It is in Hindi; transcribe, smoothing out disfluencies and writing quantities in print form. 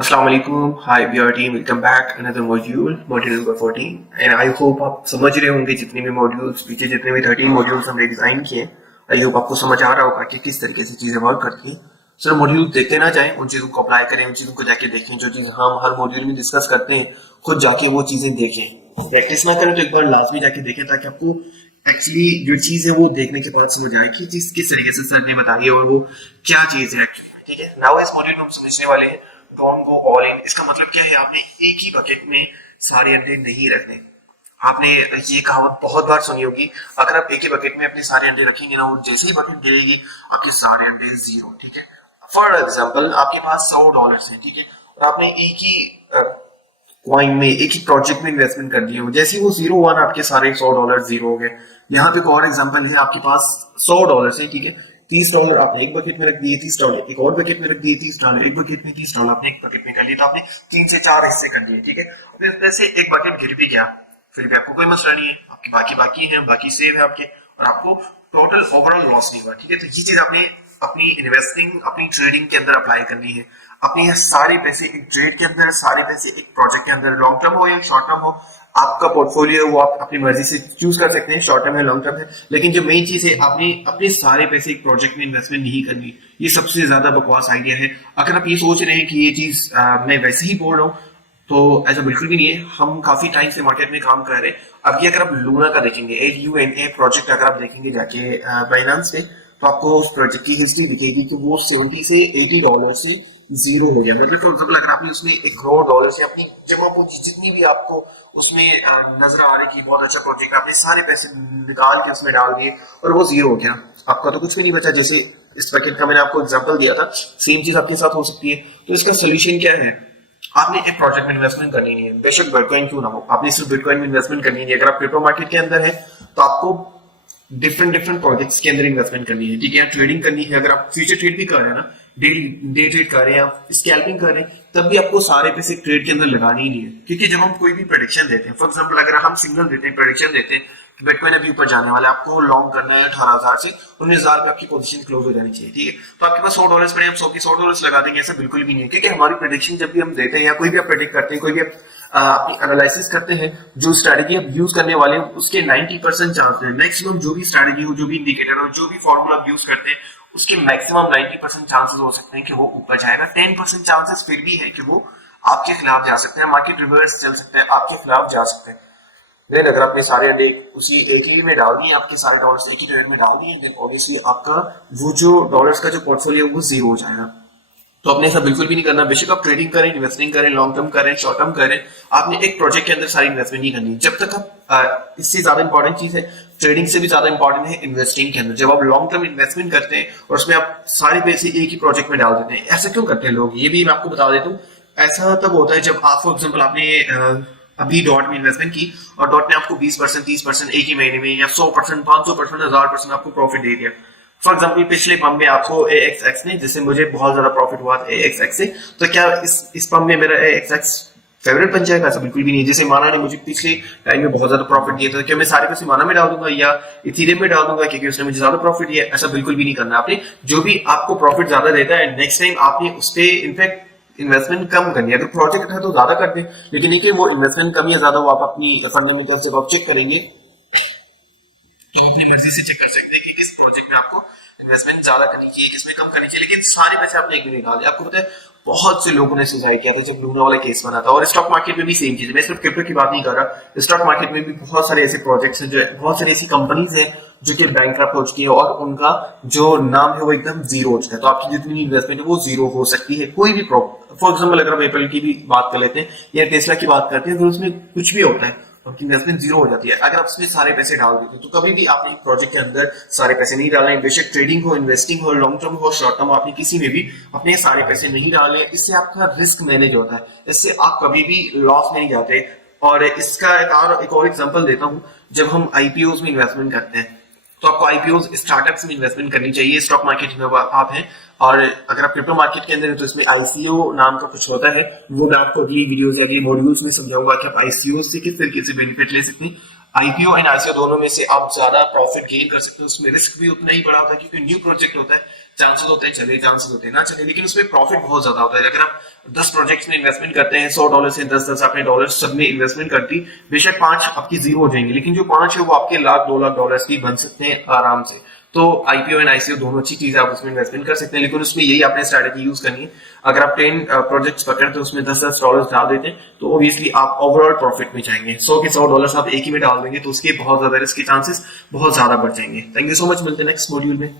अस्सलाम वालेकुम, hi BR team, welcome back another module number 14 and I hope आप समझ रहे होंगे जितने भी मॉड्यूल्स पीछे जितने भी 13 मॉड्यूल्स हमने डिजाइन किए। आई होप आपको समझ आ रहा होगा कि किस तरीके से चीजें वर्क करती हैं। सर मॉड्यूल देखते ना जाएं, उन चीजों को अप्लाई करें, उन चीजों को जाके देखें जो चीज हम हर मॉड्यूल में डिस्कस करते हैं, खुद जाके वो चीजें देखें। प्रैक्टिस ना करें तो एक बार लाजमी जाके देखें ताकि आपको एक्चुअली जो चीज है वो देखने के बाद समझ आए कि चीज किस तरीके से सर ने बताई है और वो क्या चीज है एक्चुअली। ठीक है, नाउ इस मॉड्यूल में हम समझने वाले हैं डोंट गो ऑल इन। इसका मतलब क्या है, आपने एक ही बकेट में सारे अंडे नहीं रखने। आपने ये कहावत बहुत बार सुनी होगी, अगर आप एक ही बकेट में अपने सारे अंडे रखेंगे ना, और जैसे ही बकेट गिरेगी आपके सारे अंडे जीरो। ठीक है, फॉर एग्जाम्पल आपके पास $100 है, ठीक है, और आपने एक ही कॉइन में एक ही प्रोजेक्ट में इन्वेस्टमेंट कर दिए हो, जैसे ही वो जीरो हुआ ना आपके सारे $100 जीरो हो गए। यहाँ पे एक और एग्जाम्पल है, आपके पास $100 है, ठीक है, $30 आपने एक बकेट में रख दिए, $30 एक और बकेट में रख दिए, $30 एक बकेट में, $30 आपने एक बकेट में कर लिए, तो आपने 3 से 4 हिस्से कर लिए। ठीक है, अब इसमें से एक बकेट गिर भी गया, फिर भी आपको कोई मसला नहीं है, आपके बाकी बाकी है, बाकी सेव है आपके, और आपको टोटल ओवरऑल लॉस नहीं हुआ। ठीक है, तो ये चीज आपने अपनी इन्वेस्टिंग, अपनी ट्रेडिंग के अंदर अप्लाई करनी है। अपने सारे पैसे एक ट्रेड के अंदर, सारे पैसे एक प्रोजेक्ट के अंदर, लॉन्ग टर्म हो या शॉर्ट टर्म हो, आपका पोर्टफोलियो है वो आप अपनी मर्जी से चूज कर सकते हैं, शॉर्ट टर्म है, लॉन्ग टर्म है। लेकिन जो मेन चीज है, आपने अपने सारे पैसे एक प्रोजेक्ट में इन्वेस्टमेंट नहीं करनी। ये सबसे ज्यादा बकवास आइडिया है। अगर आप ये सोच रहे हैं कि ये चीज मैं वैसे ही बोल रहा हूँ, तो ऐसा बिल्कुल भी नहीं है। हम काफी टाइम से मार्केट में काम कर रहे हैं। अब ये अगर आप लूना का देखेंगे, LUNA प्रोजेक्ट अगर आप देखेंगे जाके बाइनांस पे, तो आपको उस प्रोजेक्ट की हिस्ट्री दिखेगी कि वो 70 से $80 से जीरो हो गया। मतलब फॉर एग्जाम्पल अगर आपने उसमें $1 करोड़ से अपनी जमा पूंजी जितनी भी आपको उसमें नजर आ रही थी, बहुत अच्छा प्रोजेक्ट, आपने सारे पैसे निकाल के उसमें डाल दिए और वो जीरो हो गया, आपका तो कुछ भी नहीं बचा। जैसे इस पैकेट का मैंने आपको एग्जांपल दिया था, सेम चीज आपके साथ हो सकती है। तो इसका सोल्यूशन क्या है? आपने एक प्रोजेक्ट में इन्वेस्टमेंट करनी नहीं है, बेशक बिटकॉइन क्यों ना हो, आपने सिर्फ बिटकॉइन में इन्वेस्टमेंट करनी है। अगर आप क्रिप्टो मार्केट के अंदर है तो आपको डिफरेंट प्रोजेक्ट्स के अंदर इन्वेस्टमेंट करनी है। ठीक है, ट्रेडिंग करनी है। अगर आप फ्यूचर ट्रेड भी कर रहे हैं ना, डे ट्रेड कर रहे हैं, आप स्कैल्पिंग कर रहे हैं, तब भी आपको सारे पैसे ट्रेड के अंदर लगाने ही नहीं है। क्योंकि जब हम कोई भी प्रेडिक्शन देते हैं, फॉर एग्जांपल अगर हम सिग्नल देते हैं, प्रेडिक्शन देते हैं कि बिटकॉइन अभी ऊपर जाने वाला है, आपको लॉन्ग करना है 18,000 से 19,000 पे आपकी पोजीशन क्लोज हो जानी चाहिए। ठीक है, तो आपके पास $100 पड़े, हम 100 के $100 लगा देंगे, ऐसा बिल्कुल भी नहीं है। क्योंकि हमारी प्रेडिक्शन जब भी हम देते हैं या कोई भी आप प्रेडिक्ट करते हैं, कोई भी अपनी एनालिसिस करते हैं, जो स्ट्रेटेजी आप यूज करने वाले हैं उसके 90% चांस है, मैक्सिमम जो भी स्ट्रेटेजी हो, जो भी इंडिकेटर हो, जो भी फॉर्मूला आप यूज करते हैं, उसके मैक्सिमम 90% चांसेस हो सकते हैं कि वो ऊपर जाएगा। 10% चांसेस फिर भी है कि वो आपके खिलाफ जा सकते हैं, मार्केट रिवर्स चल सकते हैं, आपके खिलाफ जा सकते हैं। लेकिन अगर आपने सारे अंडे उसी एक ही में डाल दिए, आपके सारे डॉलर्स एक ही ट्रेड में डाल दिए, देन ऑब्वियसली आपका वो जो डॉलर्स का जो पोर्टफोलियो है वो जीरो हो जाएगा। तो आपने ऐसा बिल्कुल भी नहीं करना। बेशक आप ट्रेडिंग करें, इन्वेस्टिंग करें, लॉन्ग टर्म करें, शॉर्ट टर्म करें, आपने एक प्रोजेक्ट के अंदर सारी इन्वेस्टमेंट नहीं करनी। जब तक आप इससे ज्यादा इंपॉर्टेंट चीज है, ट्रेडिंग से भी ज्यादा इंपॉर्टेंट है इन्वेस्टिंग के अंदर। जब आप लॉन्ग टर्म इन्वेस्टमेंट करते हैं और उसमें आप सारे पैसे एक ही प्रोजेक्ट में डाल देते हैं, ऐसा क्यों करते हैं लोग, ये भी मैं आपको बता देता हूँ। ऐसा तब होता है जब आप फॉर एग्जाम्पल आपने अभी डॉट में इन्वेस्टमेंट की और डॉट ने आपको 20%, 30% एक ही महीने में, या 100%, 500%, 1000% आपको प्रॉफिट दे दिया। फॉर एग्जाम्पल पिछले पंप में आपको AXX ने, जिससे मुझे बहुत ज्यादा प्रॉफिट हुआ था AXX से, तो क्या इस पंप में मेरा AXX फेवरेट बन जाएगा? ऐसा बिल्कुल भी नहीं। जैसे माना ने मुझे पिछले टाइम में बहुत ज्यादा प्रॉफिट दिया था, क्या मैं सारे पैसे माना में डाल दूंगा या इथेरियम में डाल दूंगा क्योंकि उसने मुझे ज्यादा प्रॉफिट दिया? ऐसा बिल्कुल भी नहीं करना। आपने जो भी आपको प्रॉफिट ज्यादा देता है, नेक्स्ट टाइम आपने उस पर इनफैक्ट इन्वेस्टमेंट कम करनी है। अगर प्रोजेक्ट है तो ज्यादा कर दे, लेकिन देखिए वो इन्वेस्टमेंट कम या ज्यादा वो आप अपनी फंडामेंटल जब आप चेक करेंगे तो अपनी मर्जी से चेक कर सकते हैं कि किस प्रोजेक्ट में आपको इन्वेस्टमेंट ज्यादा करनी चाहिए, किसमें कम करनी चाहिए। लेकिन सारे पैसे आपने एक भी निकाल दिए। आपको पता है बहुत से लोगों ने सुसाइड किया था जब लूना वाला केस बना था। और स्टॉक मार्केट में भी सेम चीज है। मैं सिर्फ क्रिप्टो की बात नहीं कर रहा, स्टॉक मार्केट में भी बहुत सारे ऐसे प्रोजेक्ट्स हैं, जो बहुत सारी ऐसी कंपनीज हैं जो कि बैंकक्रप्ट हो चुकी है और उनका जो नाम है वो एकदम जीरो हो चुका है। तो आपकी जितनी इन्वेस्टमेंट है वो जीरो हो सकती है। कोई भी फॉर एग्जाम्पल अगर हम एप्पल की भी बात कर लेते हैं या टेस्ला की बात करते हैं, तो उसमें कुछ भी होता है, आपकी इन्वेस्टमेंट जीरो हो जाती है। अगर आप इसमें सारे पैसे डाल देते हैं, तो कभी भी आपने एक प्रोजेक्ट के अंदर सारे पैसे नहीं डालने। बेशक ट्रेडिंग हो, इन्वेस्टिंग हो, लॉन्ग टर्म हो, शॉर्ट टर्म, आपने किसी में भी अपने सारे पैसे नहीं डाले। इससे आपका रिस्क मैनेज होता है, इससे आप कभी भी लॉस नहीं जाते। और इसका एक और एग्जांपल देता हूं, जब हम आईपीओ में इन्वेस्टमेंट करते हैं तो आपको आईपीओ स्टार्टअप्स में इन्वेस्टमेंट करनी चाहिए। स्टॉक मार्केट में आप हैं और अगर आप क्रिप्टो मार्केट के अंदर है तो इसमें आईसीओ नाम का कुछ होता है। वो मैं आपको अगली वीडियोस या अगली मॉड्यूल्स में समझाऊंगा कि आप आईसीओ से किस तरीके से बेनिफिट ले सकते हैं। आईपीओ एंड आईसीओ दोनों में से आप ज्यादा प्रॉफिट गेन कर सकते हैं। उसमें रिस्क भी उतना ही बड़ा होता है क्योंकि न्यू प्रोजेक्ट होता है। चांसेस होते हैं चले, चांसेस होते हैं ना चले, लेकिन उसमें प्रॉफिट बहुत ज्यादा होता है। अगर आप 10 प्रोजेक्ट्स में इन्वेस्टमेंट करते हैं, $100 से 10 आपने डॉलर सब में इन्वेस्टमेंट कर दी, बेशक 5 आपकी जीरो हो जाएंगे, लेकिन जो 5 है वो आपके लाख 2 लाख डॉलर की बन सकते हैं आराम से। तो आईपीओ एंड आईसीओ दोनों अच्छी चीज है, आप उसमें इन्वेस्टमेंट कर सकते हैं, लेकिन उसमें यही आपने स्ट्रैटेजी यूज करनी है। अगर आप 10 प्रोजेक्ट्स पकड़ते हैं उसमें $10 डाल देते हैं तो ऑब्वियसली आप ओवरऑल प्रॉफिट में जाएंगे। 100 के $100 आप एक ही में डाल देंगे तो उसके बहुत ज्यादा रिस्क के चांसेस बहुत ज्यादा बढ़ जाएंगे। थैंक यू सो मच, मिलते हैं नेक्स्ट मॉड्यूल में।